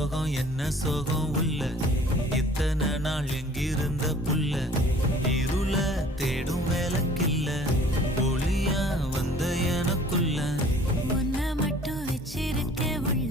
சோகம் என்ன சோகம் உள்ள இத்தனை நாள் எங்கிருந்த புல்ல இருள தேடும் வேலைக்கில்ல ஒளியா வந்த எனக்குள்ள உன்னை மட்டும் வச்சிருக்க உள்ள